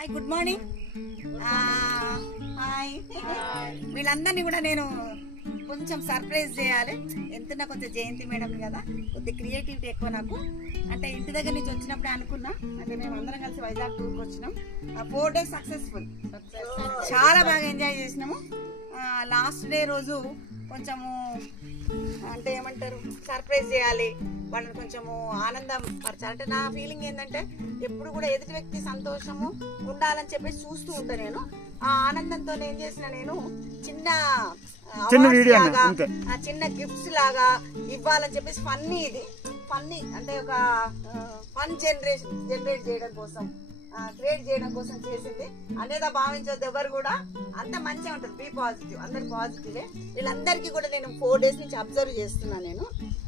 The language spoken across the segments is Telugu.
Hi, good morning. హాయ్. వీళ్ళందరినీ కూడా నేను కొంచెం సర్ప్రైజ్ చేయాలి. ఎంతున్నా కొంచెం జయంతి మేడం కదా, కొద్దిగా క్రియేటివిటీ ఎక్కువ నాకు. అంటే ఇంటి దగ్గర నుంచి వచ్చినప్పుడే అనుకున్నా, అంటే మేము అందరం కలిసి వైజాగ్ టూర్కి వచ్చినాం. 4 days సక్సెస్ఫుల్, చాలా బాగా ఎంజాయ్ చేసినాము. లాస్ట్ డే రోజు కొంచెము అంటే ఏమంటారు, సర్ప్రైజ్ చేయాలి, వాళ్ళని కొంచెము ఆనందం పరచాలి. అంటే నా ఫీలింగ్ ఏంటంటే ఎప్పుడు కూడా ఎదుటి వ్యక్తి సంతోషము ఉండాలని చెప్పేసి చూస్తూ ఉంటాను. నేను ఆ ఆనందంతో ఏం చేసిన, నేను చిన్న చిన్న గిఫ్ట్స్ లాగా ఇవ్వాలని చెప్పేసి ఫన్నీ అంటే ఒక ఫన్ జనరేట్ చేయడం కోసం, క్రియేట్ చేయడం కోసం చేసింది అనేదా భావించవద్దు. ఎవరు కూడా అంత మంచిగా ఉంటుంది. బీ పాజిటివ్, అందరు పాజిటివే. వీళ్ళందరికీ కూడా నేను 4 days నుంచి అబ్జర్వ్ చేస్తున్నాను. నేను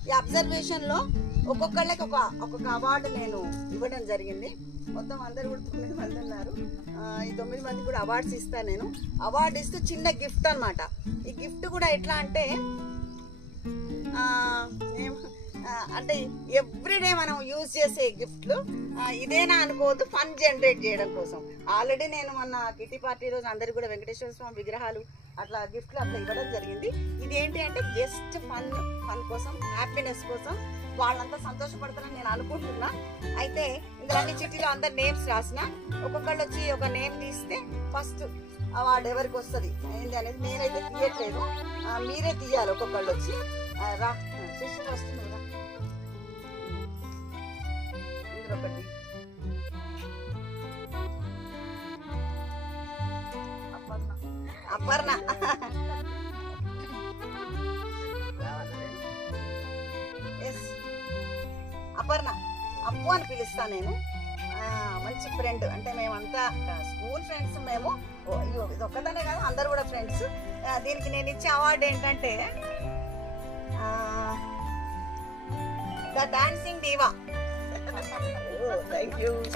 ఈ అబ్జర్వేషన్ లో ఒక్కొక్కళ్ళకి ఒక్కొక్క అవార్డు నేను ఇవ్వడం జరిగింది. మొత్తం అందరు కూడా 9 మంది ఉన్నారు. ఈ 9 మంది కూడా అవార్డ్స్ ఇస్తాను. నేను అవార్డు ఇస్తూ చిన్న గిఫ్ట్ అనమాట. ఈ గిఫ్ట్ కూడా ఎట్లా అంటే అంటే ఎవ్రీడే మనం యూజ్ చేసే గిఫ్ట్లు ఇదేనా అనుకోవద్దు, ఫన్ జనరేట్ చేయడం కోసం. ఆల్రెడీ నేను మొన్న కిటీ పార్టీ రోజు అందరికి కూడా వెంకటేశ్వర స్వామి విగ్రహాలు అట్లా గిఫ్ట్లు అట్లా ఇవ్వడం జరిగింది. ఇది ఏంటి అంటే జస్ట్ ఫన్ కోసం, హ్యాపీనెస్ కోసం, వాళ్ళంతా సంతోషపడతారని నేను అనుకుంటున్నా. అయితే ఇందులో అన్ని చిట్టీలో అందరు నేమ్స్ రాసిన, ఒక్కొక్కళ్ళు వచ్చి ఒక నేమ్ తీస్తే ఫస్ట్ అవార్డు ఎవరికి వస్తుంది ఏంటి అనేది నేనైతే తీయట్లేదు, మీరే తీయాలి. ఒక్కొక్కళ్ళు వచ్చి రా శిష్యు ఫస్ట్ నువ్వు రా. ఇందులో ఒకటి అపర్ణ. అపర్ణ అప్పు అని పిలుస్తా నేను. మంచి ఫ్రెండ్, అంటే మేమంతా స్కూల్ ఫ్రెండ్స్. మేము ఇది ఒక్కదానే కాదు, అందరు కూడా ఫ్రెండ్స్. దీనికి నేను ఇచ్చే అవార్డు ఏంటంటే ద డాన్సింగ్ డివా.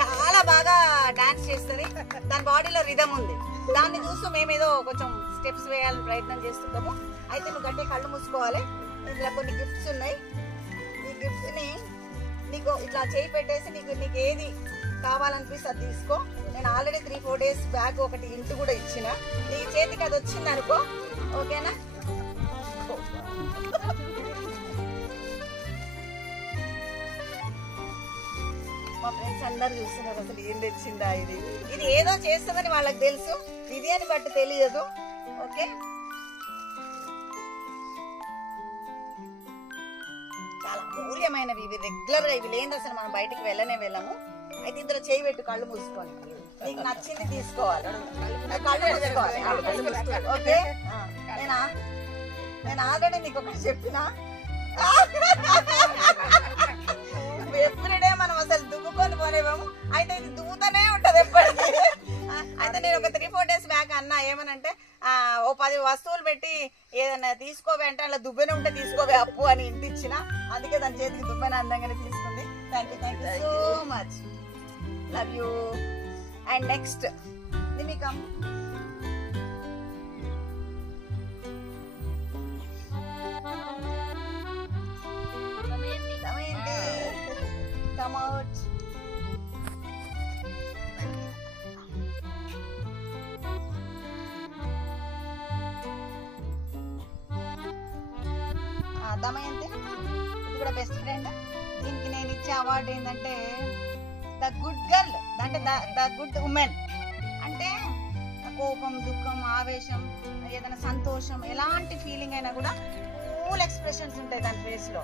చాలా బాగా డాన్స్ చేస్తుంది, దాని బాడీలో రిథమ్ ఉంది. దాన్ని చూస్తూ మేమేదో కొంచెం స్టెప్స్ వేయాలని ప్రయత్నం చేస్తుంటాము. అయితే నువ్వు గట్టిగా కళ్ళు మూసుకోవాలి. ఇందులో కొన్ని గిఫ్ట్స్ ఉన్నాయి. ఈ గిఫ్ట్స్ ని నీకు ఇట్లా చేయి పెట్టేసి నీకు ఏది కావాలనిపిస్తే అది తీసుకో. నేను ఆల్రెడీ 3-4 days బ్యాక్ ఒకటి ఇంటి కూడా ఇచ్చిన. నీ చేతికి అది వచ్చింది అనుకో, ఓకేనా? మా ఫ్రెండ్స్ అందరు చూస్తున్నారు అసలు ఏం తెచ్చిందా ఇది. ఇది ఏదో చేస్తుందని వాళ్ళకి తెలుసు, ఇది అని బట్టి తెలియదు. ఓకే, చాలా మూల్యమైనవి ఇవి. రెగ్యులర్ గా ఇవి లేని అసలు మనం బయటకు వెళ్ళము. అయితే ఇందులో చేయి పెట్టు, కళ్ళు మూసుకొని నీకు నచ్చింది తీసుకోవాలి. కళ్ళు మూసుకోవాలి. ఓకే, నేను ఆల్రెడీ నీకు ఒకటి చెప్పిన, ఎవ్రీడే మనం అసలు దువ్వుకొని పోనేమో. అయితే ఇది దువ్వుతూనే ఉంటది ఎప్పటికీ. అయితే నేను ఒక 3-4 days బ్యాక్ అన్నా ఏమనంటే, ఓ 10 వస్తువులు పెట్టి ఏదైనా తీసుకోవే అంటే అలా దువ్వెన ఉంటే తీసుకోవే అప్పు అని ఇంటి ఇచ్చిన. అందుకే దాని చేతికి దువ్వెన అందంగానే తీసుకుంది. Thank you so much, love you. And next నిమికం. దమయంతి, ఇది కూడా బెస్ట్ ఫ్రెండ్. దీనికి నేను ఇచ్చే అవార్డు ఏంటంటే ద గుడ్ గర్ల్, అంటే ద గుడ్ ఉమెన్. అంటే కోపం, దుఃఖం, ఆవేశం, ఏదైనా సంతోషం, ఎలాంటి ఫీలింగ్ అయినా కూడా కూల్ ఎక్స్ప్రెషన్స్ ఉంటాయి దాని ఫేస్ లో.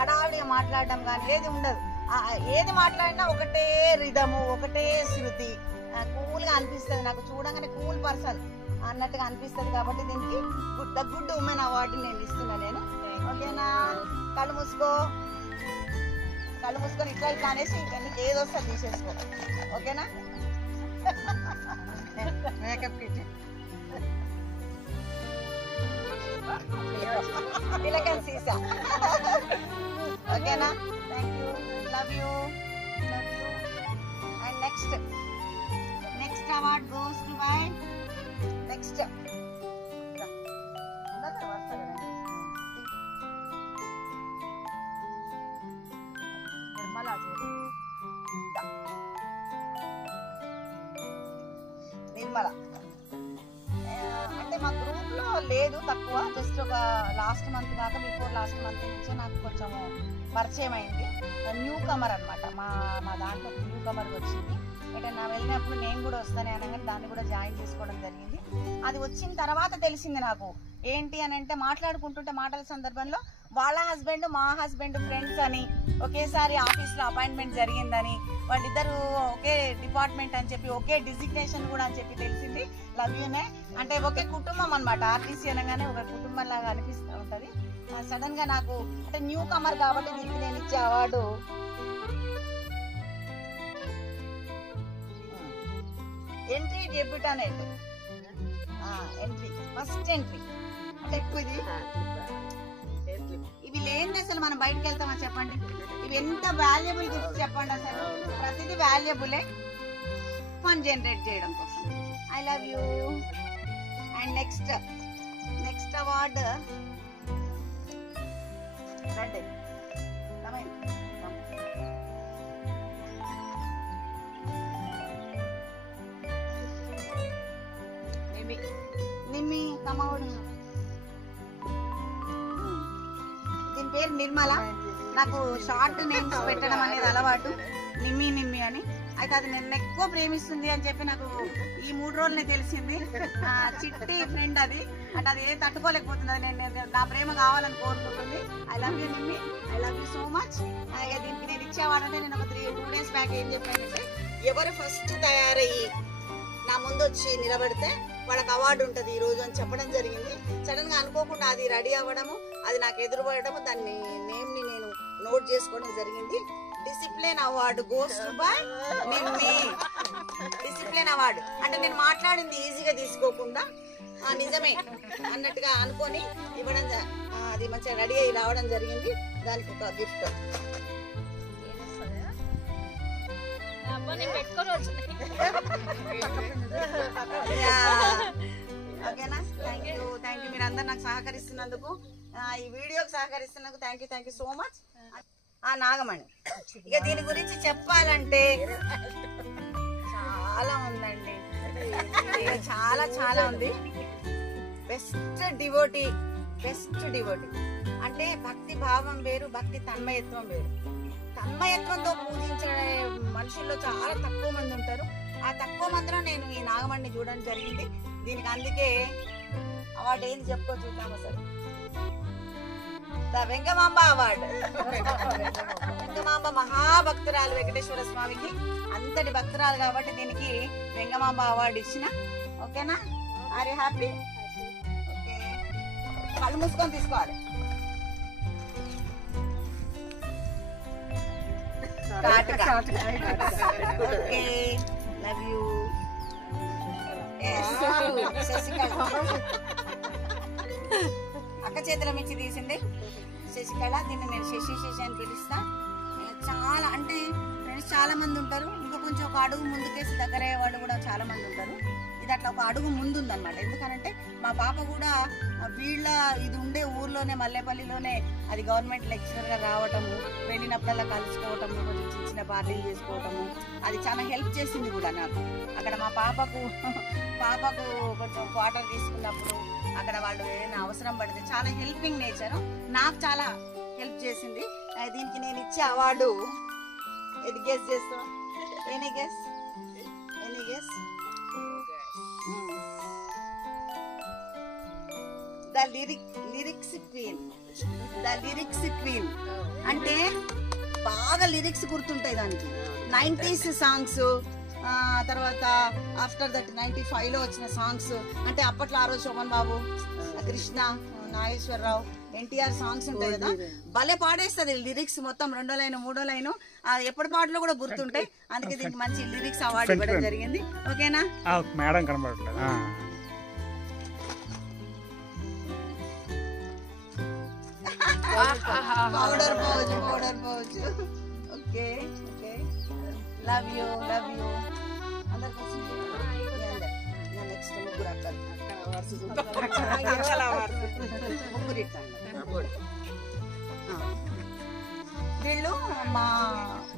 హడావిడిగా మాట్లాడడం కానీ ఏది ఉండదు. ఏది మాట్లాడినా ఒకటే రిధము, ఒకటే శృతి, కూల్ గా అనిపిస్తుంది. నాకు చూడంగానే కూల్ పర్సన్ అన్నట్టుగా అనిపిస్తుంది. కాబట్టి దీనికి ద గుడ్ ఉమెన్ అవార్డు నేను ఇస్తున్నా నేను. ఓకేనా? కళ్ళు మూసుకొని ఇట్లా అనేసి నీకు ఏది వస్తే తీసేసుకో. ఓకేనా? మేకప్ కిట్ తిలకం సీసా. ఓకేనా? Thank you, love you. And next award goes to buy next Nirmala. Nirmala. అంటే మా గ్రూప్ లో లేదు, తక్కువ. జస్ట్ ఒక లాస్ట్ మంత్ కాక బిఫోర్ లాస్ట్ మంత్ నుంచే నాకు కొంచెం పరిచయం అయింది. న్యూ కమర్ అనమాట. మా దాంట్లో న్యూ కమర్ వచ్చింది. ఎటన్నా వెళ్ళినప్పుడు నేను కూడా వస్తానే అనగానే దాన్ని కూడా జాయిన్ చేసుకోవడం జరిగింది. అది వచ్చిన తర్వాత తెలిసింది నాకు ఏంటి అని అంటే, మాట్లాడుకుంటుంటే మాటల సందర్భంలో వాళ్ళ హస్బెండ్ మా హస్బెండ్ ఫ్రెండ్స్ అని, ఒకేసారి ఆఫీస్లో అపాయింట్మెంట్ జరిగిందని, వాళ్ళిద్దరు ఒకే డిపార్ట్మెంట్ అని చెప్పి, ఒకే డిజిగ్నేషన్ కూడా అని చెప్పి తెలిసింది. లవ్ యూనే అంటే ఒకే కుటుంబం అనమాట. ఆర్టీసీ అనగానే ఒక కుటుంబం లాగా అనిపిస్తూ ఉంటుంది. సడన్ గా నాకు అంటే న్యూ కమర్ కాబట్టి దీనికి నేను ఇచ్చే award entry debutante. Entry first entry అంటే ఎక్కువ ఇవి లేని అసలు మనం బయటకు వెళ్తామని చెప్పండి. ఇవి ఎంత వాల్యుబుల్ గిఫ్ట్ చెప్పండి. అసలు ప్రతిదీ వాల్యుబులే ఫన్ జనరేట్ చేయడం కోసం. I love you. And next award red. Nimmi కమౌడు. దీని పేరు నిర్మల. నాకు షార్ట్ నేమ్స్ పెట్టడం అనేది అలవాటు, నిమ్మి అని. అయితే అది నన్ను ఎక్కువ ప్రేమిస్తుంది అని చెప్పి నాకు ఈ 3 రోజులనే తెలిసింది. చిట్టి ఫ్రెండ్ అది. అంటే అది ఏ తట్టుకోలేకపోతుంది. అది నేను నా ప్రేమ కావాలని కోరుకుంటుంది. I love you Nimmi. I love you so much. దీనికి నేను ఇచ్చేవాడంటే నేను ఒక 2 days బ్యాక్ ఏం చెప్పానంటే, ఎవరు ఫస్ట్ తయారయ్యి నా ముందు వచ్చి నిలబడితే వాళ్ళకి అవార్డు ఉంటుంది ఈ రోజు అని చెప్పడం జరిగింది. సడన్ గా అనుకోకుండా అది రెడీ అవ్వడము, అది నాకు ఎదురుపడము, దాన్ని నేమ్ని నేను నోట్ చేసుకోవడం జరిగింది. Discipline award goes to buy Nimmi. Discipline award అంటే నేను మాట్లాడింది ఈజీగా తీసుకోకుండా నిజమే అన్నట్టుగా అనుకొని ఇవ్వడం, అది మంచిగా రెడీ అయ్యి రావడం జరిగింది. దానికి ఒక గిఫ్ట్. ఓకేనా? థ్యాంక్ యూ మీరు అందరు నాకు సహకరిస్తున్నందుకు, ఈ వీడియోకి సహకరిస్తున్నందుకు thank you so much. Nagamani. ఇక దీని గురించి చెప్పాలంటే చాలా ఉందండి. చాలా ఉంది. బెస్ట్ డివోటీ అంటే భక్తి భావం వేరు, భక్తి తన్మయత్వం వేరు. తన్మయత్వంతో పూజించే మనుషుల్లో చాలా తక్కువ మంది ఉంటారు. ఆ తక్కువ మందిలో నేను ఈ నాగమణిని చూడడం జరిగింది. దీనికి అందుకే అవార్డు ఏంది చెప్పుకో చూద్దాం. అసలు ద వెంగమాంబ అవార్డు. వెంగమాంబ మహాభక్తురాలు వెంకటేశ్వర స్వామికి, అంతటి భక్తురాలు కాబట్టి దీనికి వెంగమాంబ అవార్డు ఇచ్చిన. ఓకేనా? Are you happy? ఓకే, కళ్ళు మూసుకొని తీసుకోవాలి. Okay, love you. శశికళ అక్క చేతుల మించి తీసింది శశికళ. దీన్ని నేను శశి అని పిలుస్తా. చాలా అంటే ఫ్రెండ్స్ చాలా మంది ఉంటారు. ఇంకా కొంచెం ఒక అడుగు ముందుకేసి దగ్గర అయ్యే వాళ్ళు కూడా చాలా మంది ఉంటారు. ఇది అట్లా ఒక అడుగు ముందు ఉందన్నమాట. ఎందుకనంటే మా పాప కూడా వీళ్ళ ఇది ఉండే ఊర్లోనే, మల్లేపల్లిలోనే అది గవర్నమెంట్ లెక్చరర్గా రావటము, వెళ్ళినప్పుడల్లా కలుసుకోవటము, కొంచెం చిన్న పార్టీలు చేసుకోవటము, అది చాలా హెల్ప్ చేసింది కూడా నాకు. అక్కడ మా పాపకు కొంచెం క్వార్టర్ తీసుకున్నప్పుడు అక్కడ వాళ్ళు ఏదైనా అవసరం పడితే చాలా హెల్పింగ్ నేచర్, నాకు చాలా హెల్ప్ చేసింది. దీనికి నేను ఇచ్చే అవార్డు ఇది గెస్ చేస్తావా? Any guess? The lyrics queen అంటే బాగా లిరిక్స్ గుర్తుంటాయి దానికి. 90s సాంగ్స్, తర్వాత ఆఫ్టర్ దట్ 95లో వచ్చిన సాంగ్స్. అంటే అప్పట్లో ఆ రోజు శోభన్ బాబు, కృష్ణ, నాగేశ్వరరావు, ఎన్టీఆర్ సాంగ్స్ ఉంటాయి కదా, భలే పాడేస్తుంది లిరిక్స్ మొత్తం. 2వ లైన్ 3వ లైన్ ఎప్పటి పాటలో కూడా గుర్తుంటాయి. అందుకే దీనికి మంచి లిరిక్స్ అవార్డు ఇవ్వడం జరిగింది. ఓకేనా? మేడం కనబడట్లేదు. Powder pouch. Okay, love you. అందరు నెక్స్ట్ ముగ్గురు అక్కలు. వీళ్ళు మా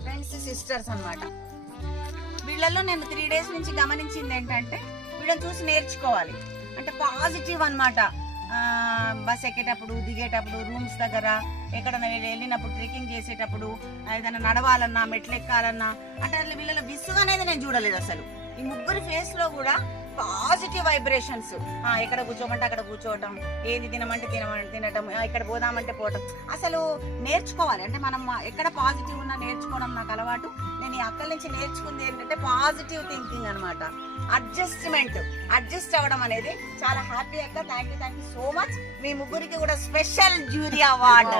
ఫ్రెండ్స్ సిస్టర్స్ అన్నమాట. వీళ్ళలో నేను 3 days నుంచి గమనించింది ఏంటంటే, వీళ్ళని చూసి నేర్చుకోవాలి. అంటే పాజిటివ్ అన్నమాట. బస్ ఎక్కేటప్పుడు, దిగేటప్పుడు, రూమ్స్ దగ్గర, ఎక్కడన్నా వెళ్ళినప్పుడు, ట్రెక్కింగ్ చేసేటప్పుడు, ఏదైనా నడవాలన్నా, మెట్లు ఎక్కాలన్నా, అంటే అట్లా వీళ్ళ విసుగు అనేది నేను చూడలేదు అసలు. ఈ ముగ్గురు ఫేస్ లో కూడా పాజిటివ్ వైబ్రేషన్స్. ఎక్కడ కూర్చోమంటే అక్కడ కూర్చోవటం, ఏది తినమంటే తినటం, ఇక్కడ పోదామంటే పోవటం. అసలు నేర్చుకోవాలి. అంటే మనం ఎక్కడ పాజిటివ్ ఉన్నా నేర్చుకోవడం నాకు అలవాటు. నేను ఈ అక్కల నుంచి నేర్చుకుంది ఏంటంటే పాజిటివ్ థింకింగ్ అనమాట. అడ్జస్ట్ అవ్వడం అనేది చాలా హ్యాపీ అక్క. Thank you so much. మీ ముగ్గురికి కూడా స్పెషల్ జ్యూరీ అవార్డు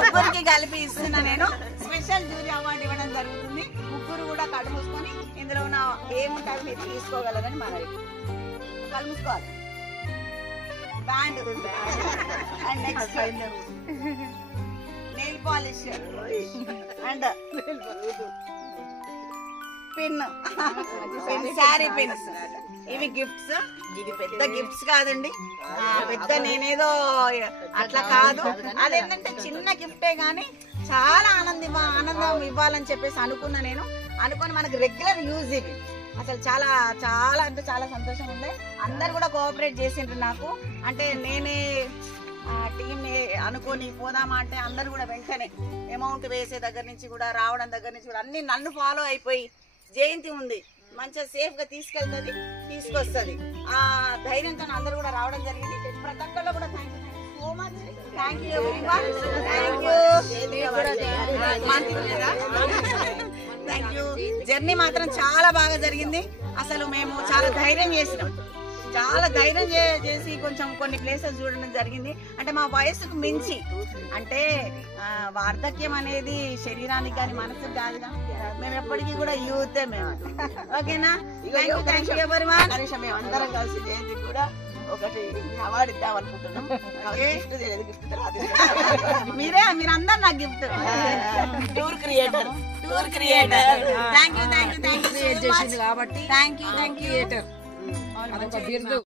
ముగ్గురికి కలిపి ఇస్తున్నా. నేను స్పెషల్ జ్యూరీ అవార్డు ఇవ్వడం జరుగుతుంది. ముగ్గురు కూడా కళ్ళు మూసుకొని ఇందులో ఉన్న ఏముంటారు మీరు తీసుకోగలరని మనవి. కళ్ళు మూసుకోవాలి. Band and next nail polish and pin, sari pins. ఇవి గిఫ్ట్స్. ఇవి పెద్ద గిఫ్ట్స్ కాదండి, పెద్ద నేనేదో అట్లా కాదు. అదేంటంటే చిన్న గిఫ్టే గానీ చాలా ఆనందం ఇవ్వాలని చెప్పేసి అనుకున్నా. నేను అనుకుని మనకు రెగ్యులర్ యూజ్ ఇవి. అసలు చాలా చాలా అంటే చాలా సంతోషంగా ఉంది. అందరు కూడా కోఆపరేట్ చేసిండ్రు నాకు. అంటే నేనే టీమ్ అనుకొని పోదామా అంటే అందరు కూడా వెంటనే అమౌంట్ వేసే దగ్గర నుంచి కూడా, రావడం దగ్గర నుంచి కూడా అన్ని నన్ను ఫాలో అయిపోయి, జయంతి ఉంది మంచిగా సేఫ్ గా తీసుకెళ్తుంది, తీసుకొస్తుంది, ఆ ధైర్యంతో అందరూ కూడా రావడం జరిగింది. ప్రతి ఒక్కళ్ళు కూడా thank you so much. Thank you everyone. Thank you. Journey మాత్రం చాలా బాగా జరిగింది. అసలు మేము చాలా ధైర్యం చేసినాం. చాలా ధైర్యం చేసి కొంచెం కొన్ని ప్లేసెస్ చూడడం జరిగింది. అంటే మా వయసుకు మించి, అంటే వార్ధక్యం అనేది శరీరానికి కానీ మనసుకు కాదుగా. మేము ఎప్పటికీ కూడా యూతే మేము. ఓకేనా? Thank you everyone. మేము అందరం కలిసి జయంతి కూడా ఒకటి అవార్డు ఇద్దాం అనుకుంటున్నాం. మీరందరు నాకు gift. Tour creator. Thank you కాబట్టి థ్యాంక్ యూ.